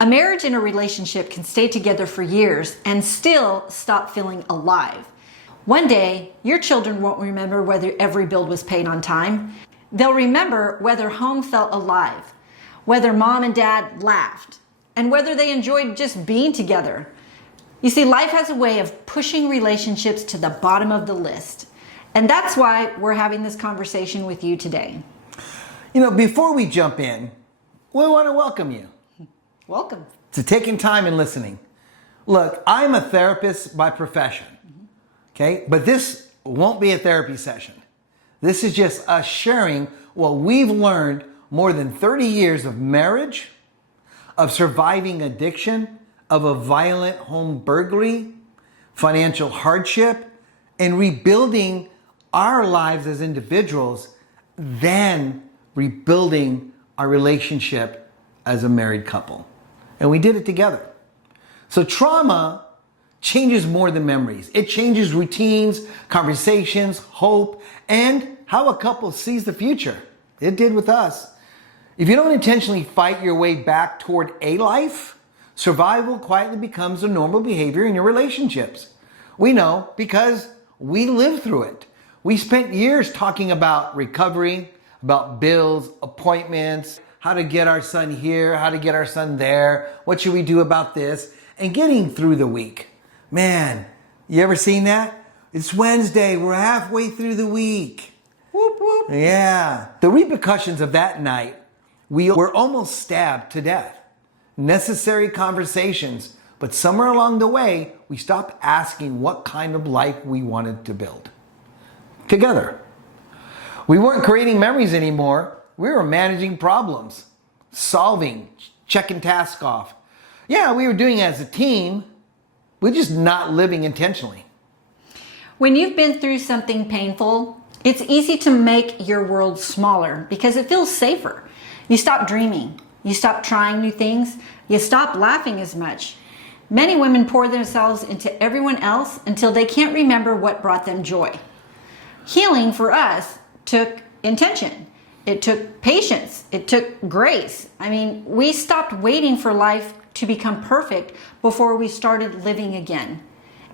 A marriage and a relationship can stay together for years and still stop feeling alive. One day, your children won't remember whether every bill was paid on time. They'll remember whether home felt alive, whether mom and dad laughed, and whether they enjoyed just being together. You see, life has a way of pushing relationships to the bottom of the list. And that's why we're having this conversation with you today. You know, before we jump in, we want to welcome you. Welcome. To taking time and listening. Look, I'm a therapist by profession, okay? But this won't be a therapy session. This is just us sharing what we've learned more than 30 years of marriage, of surviving addiction, of a violent home burglary, financial hardship, and rebuilding our lives as individuals, then rebuilding our relationship as a married couple. And we did it together. So trauma changes more than memories. It changes routines, conversations, hope, and how a couple sees the future. It did with us. If you don't intentionally fight your way back toward a life, survival quietly becomes a normal behavior in your relationships. We know because we lived through it. We spent years talking about recovery, about bills, appointments, how to get our son here, how to get our son there, what should we do about this, and getting through the week. Man, you ever seen that? It's Wednesday, we're halfway through the week. Whoop, whoop. Yeah. The repercussions of that night, we were almost stabbed to death. Necessary conversations, but somewhere along the way, we stopped asking what kind of life we wanted to build. Together. We weren't creating memories anymore. We were managing problems, solving, checking tasks off. Yeah, we were doing it as a team. We're just not living intentionally. When you've been through something painful, it's easy to make your world smaller because it feels safer. You stop dreaming. You stop trying new things. You stop laughing as much. Many women pour themselves into everyone else until they can't remember what brought them joy. Healing for us took intention. It took patience. It took grace. I mean, we stopped waiting for life to become perfect before we started living again.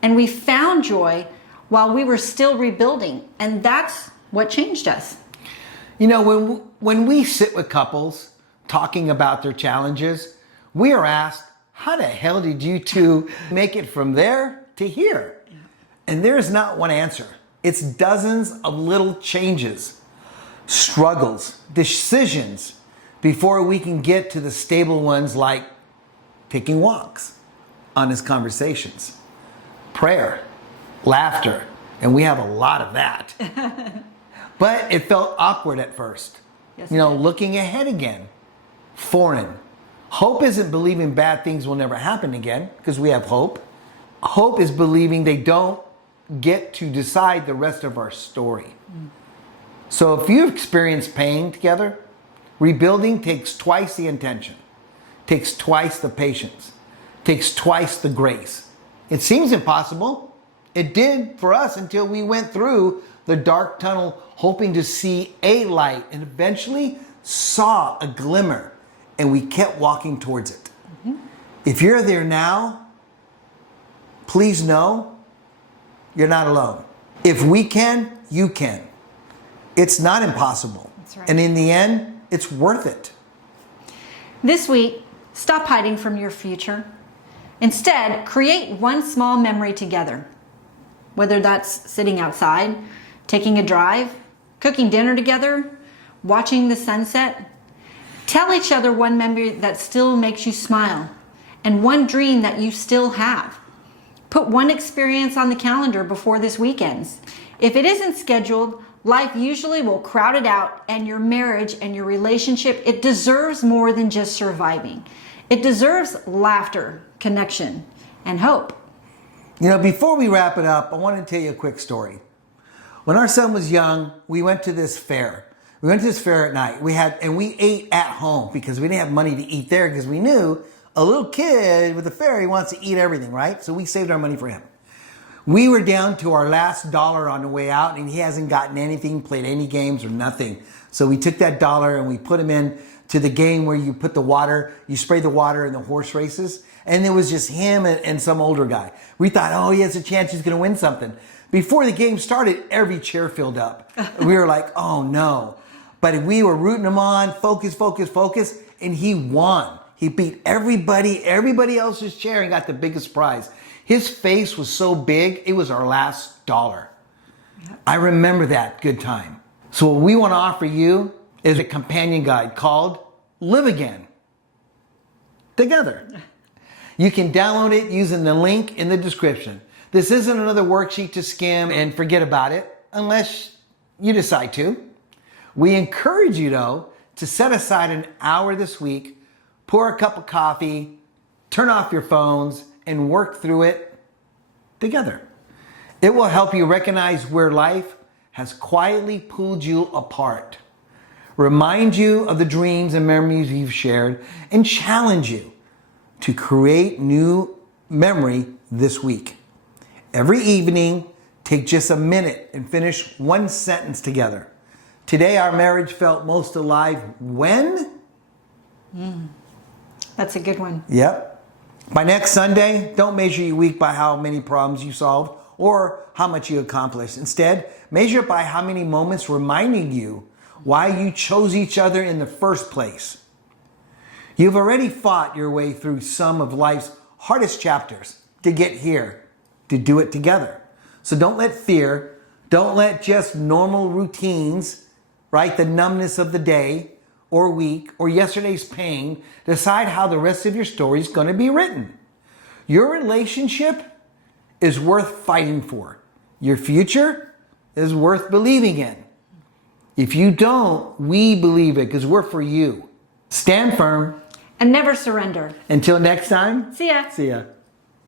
And we found joy while we were still rebuilding. And that's what changed us. You know, when we sit with couples talking about their challenges, we are asked, how the hell did you two make it from there to here? And there is not one answer. It's dozens of little changes, struggles, decisions before we can get to the stable ones like taking walks, honest conversations, prayer, laughter, and we have a lot of that. But it felt awkward at first. Yes, you know, looking ahead again, foreign. Hope isn't believing bad things will never happen again, because we have hope. Hope is believing they don't get to decide the rest of our story. So if you've experienced pain together, rebuilding takes twice the intention, takes twice the patience, takes twice the grace. It seems impossible. It did for us until we went through the dark tunnel hoping to see a light and eventually saw a glimmer and we kept walking towards it. If you're there now, please know you're not alone. If we can, you can. It's not impossible. That's right. And in the end, it's worth it. This week, stop hiding from your future. Instead, create one small memory together. Whether that's sitting outside, taking a drive, cooking dinner together, watching the sunset. Tell each other one memory that still makes you smile and one dream that you still have. Put one experience on the calendar before this weekend's. If it isn't scheduled, life usually will crowd it out, and your marriage and your relationship, it deserves more than just surviving. It deserves laughter, connection, and hope. You know, before we wrap it up, I want to tell you a quick story. When our son was young, we went to this fair. We went to this fair at night. We ate at home because we didn't have money to eat there because we knew a little kid with a fair, he wants to eat everything, right? So we saved our money for him. We were down to our last dollar on the way out, and he hasn't gotten anything, played any games or nothing. So we took that dollar and we put him in to the game where you put the water, you spray the water in the horse races. And it was just him and some older guy. We thought, oh, he has a chance he's going to win something. Before the game started, every chair filled up. We were like, oh no. But we were rooting him on, focus, focus, focus. And he won. He beat everybody else's chair and got the biggest prize. His face was so big, it was our last dollar. Yep. I remember that good time. So what we want to offer you is a companion guide called Live Again Together. You can download it using the link in the description. This isn't another worksheet to skim and forget about it unless you decide to. We encourage you though to set aside an hour this week, pour a cup of coffee, turn off your phones, and work through it together. It will help you recognize where life has quietly pulled you apart, remind you of the dreams and memories you've shared, and challenge you to create new memory this week. Every evening, take just a minute and finish one sentence together. Today, our marriage felt most alive when? That's a good one. Yep. By next Sunday, don't measure your week by how many problems you solved or how much you accomplished. Instead, measure it by how many moments reminding you why you chose each other in the first place. You've already fought your way through some of life's hardest chapters to get here, to do it together. So don't let fear, don't let just normal routines, right, the numbness of the day or week or yesterday's pain, decide how the rest of your story is going to be written. Your relationship is worth fighting for. Your future is worth believing in. If you don't, we believe it because we're for you. Stand firm. And never surrender. Until next time. See ya. See ya.